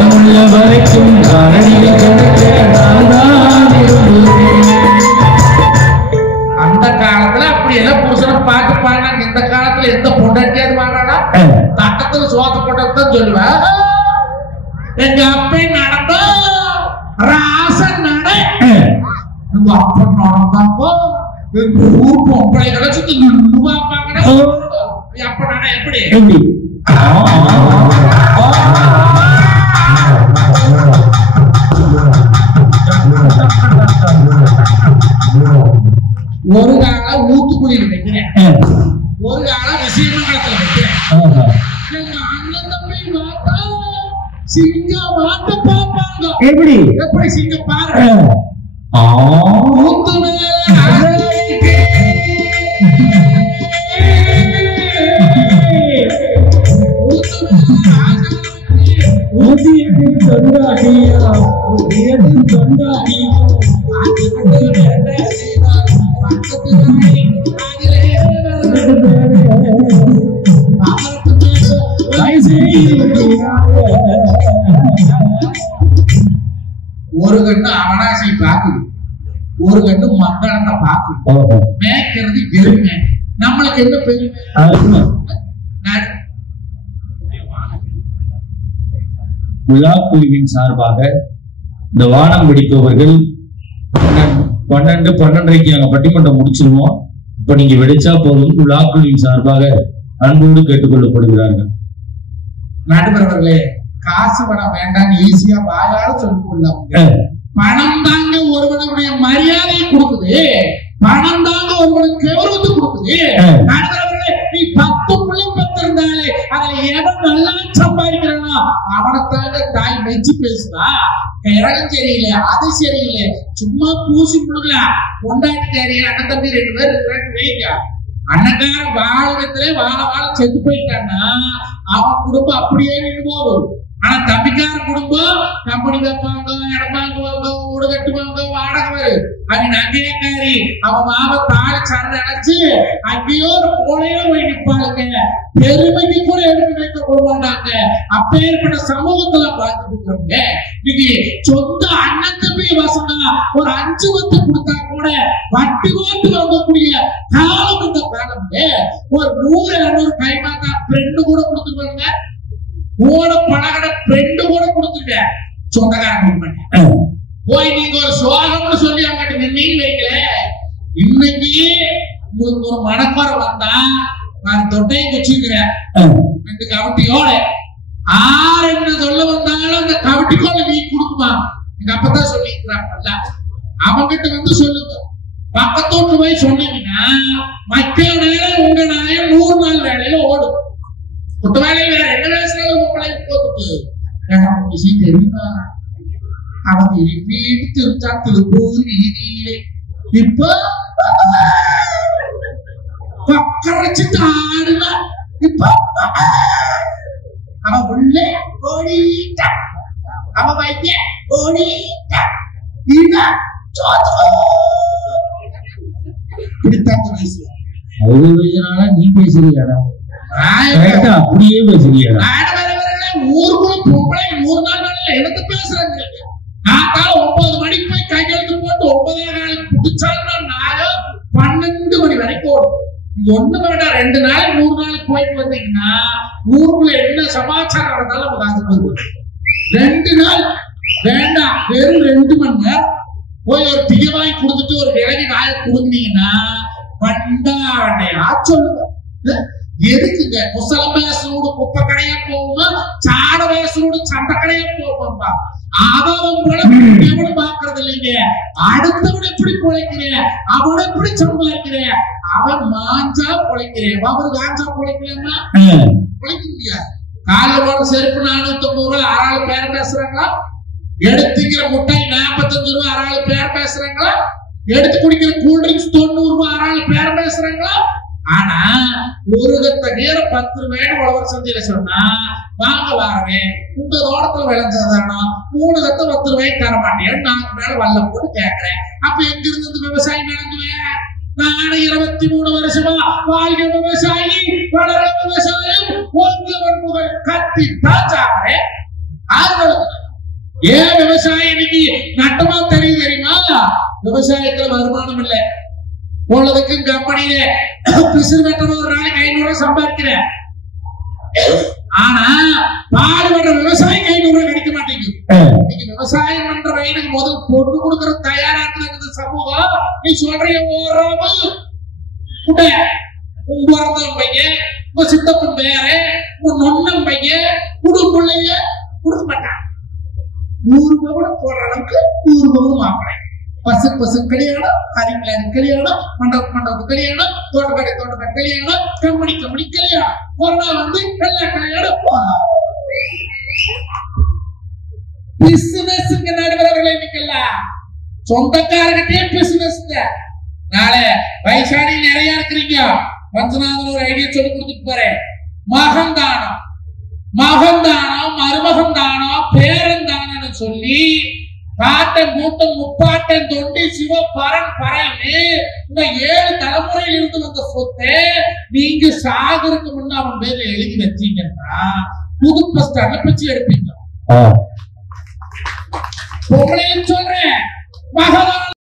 கனவுள்ள வரைக்கும் காரணியில் கிடைக்க நான் இருந்தேன். அந்த காலத்துல அப்படி எல்லாம் புருஷனை பார்த்து பாடினாங்க. இந்த காலத்துல எந்த பொண்டாட்டியாவது பாடுறாடா? தட்டத்துல சோத்த போட்டதான் சொல்லுவேன். எங்க அப்பே நடந்தா ராசன் நட உங்க அப்பன் நடந்தாப்போ எங்க ஊர் பொம்பளை கிடைச்சு பாப்பாங்க. அப்ப நட எப்படி ஒரு கால ஊத்துக்குழியில வைக்கிறேன், ஒரு கால விஷயமங்கலத்துல வைக்கிறேன். எங்க அண்ணன் தம்பி பார்த்தா சிங்கம் மாட்ட பாப்பாங்க. எப்படி எப்படி சிங்கம் பாரு ஊத்து மேல ஒரு கண்ணு அவனாசி பாக்குது, ஒரு கண்ணு மங்களத்தை பாக்குது. மேய்க்கிறது பெருமை, நம்மளுக்கு என்ன பெருமை? விழா குழுவின் சார்பாக இந்த வானம் வெடிப்பவர்கள் 12:30க்கு நாங்க பட்டிமன்றம் முடிச்சிருவோம். இப்ப நீங்க வெடிச்சா போதும். விழா குழுவின் சார்பாக அன்போடு கேட்டுக்கொள்ளப்படுகிறார்கள். நடுவர்களே, காசு பணம் வேண்டாம், ஈஸியா வாயால சொல்லி கொள்ளலாம். பணம் தாங்க ஒருவனுடைய மரியாதையை கொடுக்குது, பணம் தாங்க ஒருவனுக்கு கௌரவத்தை கொடுக்குது. நடுவர்களே, நீ 10 பிள்ளை பெற்றிருந்தாலே அதுல எவன் நல்லா சம்பாதிக்கிறானோ அவனைத்தாங்க தாய் மெச்சு பேசுவா. இறகம் சரியில்லை, அது சரியில்லை, சும்மா பூசி கொடுக்கலாம். கொண்டாட்டி தெரியல, அண்ணன் தம்பி 2 பேர் இருக்கிறான்னு வைங்க. அண்ணக்கார வாழத்திலே வாழ செத்து போயிட்டான்னா அவன் குடும்பம் அப்படியே நின்று போகும். ஆனா தம்பிக்கார குடும்பம் கம்பெனி வைப்பாங்க, இடம் வாங்குவாங்க, வீடு கட்டுவாங்க, வாடகை வரும். அவன் அங்கேயக்காரி அவன் மாவ தாழ் சரண அடைச்சு அங்கேயோ ஒரு கோலையில போய் நிற்பாளுங்க. பெருமைக்கு கூட எடுத்து வைக்க போட மாட்டாங்க. அப்பேற்பட்ட சமூகத்துல பார்த்துட்டு இருக்கிறவங்க இன்னைக்கு சொந்த அண்ணன் தம்பி வசங்க ஒரு 5 பத்து கொடுத்தா கூட வட்டி ஓட்டு வாங்கக்கூடிய காலம் இந்த காலம். ஒரு 100-200 கைமாத்தா ஃப்ரெண்டு கூட கொடுத்துருவாங்க, கூட பழகிற ஃப்ரெண்டு கூட கொடுத்துருக்க, சொந்தக்காரன் கொடுக்க மாட்டேன். போய் நீங்க ஒரு சோகம்னு சொல்லி அவங்ககிட்ட நின்னீங்க வைக்கல. இன்னைக்கு உங்களுக்கு ஒரு மனக்குறை வந்தா நான் தொட்டையும் வச்சுக்கிறேன் 2 கவட்டியோட 6 என்ன சொல்ல வந்தாலும் அந்த கவட்டிக்கோட நீ கொடுக்குமா? எங்க அப்பதான் சொல்லிக்கிறாங்கல்ல, அவங்கிட்ட வந்து சொல்லுங்க. பக்கத்தோட்டு போய் சொன்னீங்கன்னா மக்கள் வேலை உங்க நாயம் 100 நாள் வேலையில ஓடும். குட்ட வேலையில 2 வயசுல உங்களை போட்டுட்டு விஷயம் தெரியுமா? அவங்க வீட்டு திருச்சா திருப்பூர் வீதியிலே இப்ப பக்கரைச்சிட்டு ஆடுனா இப்ப அவன் உள்ளே ஓடிட்டா, அவன் வைக்க ஓடிட்டா. நீ பேசுறியாடா? அப்படியே பேசுறியாடா? ஊருக்குள்ள பொம்பளை 100 நாள் வேலையில எடுத்து பேசுறாங்க. காத்தால 9 மணிக்கு போய் கையெழுத்து போட்டு 9:15 பிடிச்சாலும் 12 மணி வரைக்கும் ஓடும். ஒண்ணு வேண்டாம், 2 நாள் 3 நாளுக்கு போயிட்டு வந்தீங்கன்னா ஊருக்குள்ள என்ன சமாச்சாரம் நடந்தாலும் நமக்கு அது வந்து 2 நாள் வேண்டாம், வெறும் 2 மணி நேரம் போய் ஒரு டீ வாங்கி கொடுத்துட்டு ஒரு கிழவி வாங்கி கொடுத்தீங்கன்னா பண்டாண்டையா சொல்லுங்க. எதுக்குங்க முசல பேசனோடு குப்பை கடையா போகுமா, சாட பேசனோடு சண்டை கடையா போகும்பா? அவன் எவனும் பாக்குறது இல்லைங்க. அடுத்தவன் எப்படி பொழைக்கிறேன், அவன் எப்படி சம்பாதிக்கிறேன், அவன் மாஞ்சா பொழைக்கிறேன், அவரு காஞ்சா பொழைக்கலன்னா பொழைக்க முடியாது. காலைல போன செருப்பு 450 ரூபாய் 6 பேர் பேசுறாங்களா? எடுத்துக்கிற முட்டாய் 45 ரூபாய் 6 பேர் பேசுறாங்களா? எடுத்து குடிக்கிற கூல்ட்ரிங்க்ஸ் 90 ரூபாய் 6 பேர் பேசுறாங்களா? ஆனா ஒரு கத்த நீர 10 ரூபாய் உழவர் சந்தையில சொன்னா வாங்க வாரவே உங்க தோட்டத்துல விளைஞ்சதானா 3 கத்த 10 ரூபாய்க்கு தர மாட்டேன், 4 மேல வல்ல போட்டு கேட்கிறேன். அப்ப எங்க இருந்து விவசாயம் நடந்துவேன்? நான் 23 வருஷமா வாழ்க விவசாயி வளர விவசாயம் ஒன்றவன் முதல் கத்தி தாச்சாவே. ஏன் விவசாயம் இன்னைக்கு நட்டமா தெரியும் தெரியுமா? விவசாயத்துல வருமானம் இல்லை. போனதுக்கு கம்பெனியில பிசிறு வெட்டுற ஒரு நாளைக்கு 500 சம்பாதிக்கிறேன். ஆனா பாடுபடுற விவசாயம் 500 கிடைக்க மாட்டேங்குது. இன்னைக்கு விவசாயம் பண்ற வயலுக்கு முதல் பொண்ணு கொடுக்கற தயாரா இருக்கிற சமூகம் நீ சொல்றீங்க ஓரளவு உங்க பையன் உங்க சித்தப்பன் வேற உங்க நொண்ணன் பையன் குடும்பிள்ளைய கொடுக்க மாட்டான். 100 ரூபாய் போடுற அளவுக்கு 100 ரூபாய் வாங்குறேன். பசு கல்யாணம், ஹரிக்கலாரி கல்யாணம், மண்டபத்து கல்யாணம், தோட்டக்காடி கல்யாணம், கம்பெனி கல்யாணம், கொரோனா வந்து எல்லா கல்யாணம். பிசினஸ் நடுவர்களே இன்னைக்கெல்லாம் சொந்தக்காரர்கிட்டே பிசினஸ். நாளை வயசானி நிறைய இருக்கிறீங்க. பஞ்சநாதன் ஒரு ஐடியா சொல்லி கொடுத்துட்டு போறேன். மகந்தானம் மருமகந்தானம் பேரந்தானம் சொல்லி பாட்டன் கூட்டம் முப்பாட்டன் தொண்டி சிவ பரன் பரன்னு இந்த 7 தலைமுறையில் இருந்து வந்த சொத்தை நீங்க சாகருக்கு முன்ன அவன் பேர்ல எழுதி வச்சீங்கன்னா புது பஸ் ஸ்டாண்ட்ல பிச்சை எடுப்பீங்க. சொல்றேன் மகதானம்